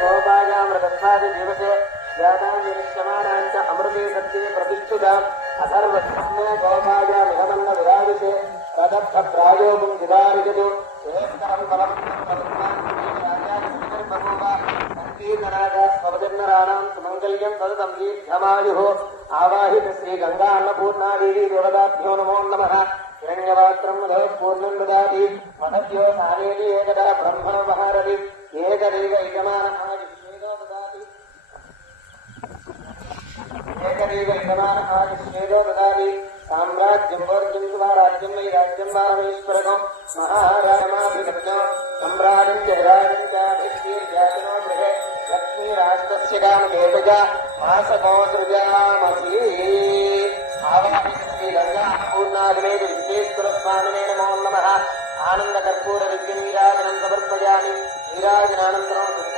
गोपायामृतस्वादिवसे जातान्यनिष्यमाणाञ्च अमृते सत्ये प्रतिष्ठिताम् अथर्वस्मे गोपायामिहमन्न विराजिते तदर्थप्रायोगुं विदारिजतु श्रेष्ठरं बलं संकीर्तनागास्वजन्नराणां सुमङ्गल्यं सततं दीर्घमायुः आवाहित श्रीगङ्गा अन्नपूर्णादेवी देवताभ्यो नमो नमः हिरण्यपात्रं मधः पूर्णं ददाति मदभ्यो सानेति एकदा ब्रह्मणोपहारति एकदैव यजमानः विश्वेदो ददाति एकदैव यजमानः विश्वेदो ददाति साम्राज्यं वर्जं वा राज्यं वै राज्यं वा रमेश्वरकं महाराजमाभिगम्यो सम्राजं च हिराजं चाभिष्टीर्जातनो गृहे लक्ष्मीराष्ट्रस्य कामकेतजा मासको सृजामसि आवाहित श्रीगङ्गा अन्नपूर्णाग्नेः विश्वेश्वरस्वामिने नमो नमः आनन्दकर्पूरविद्युनीराजनं समर्पयामि नीराजनानन्तरं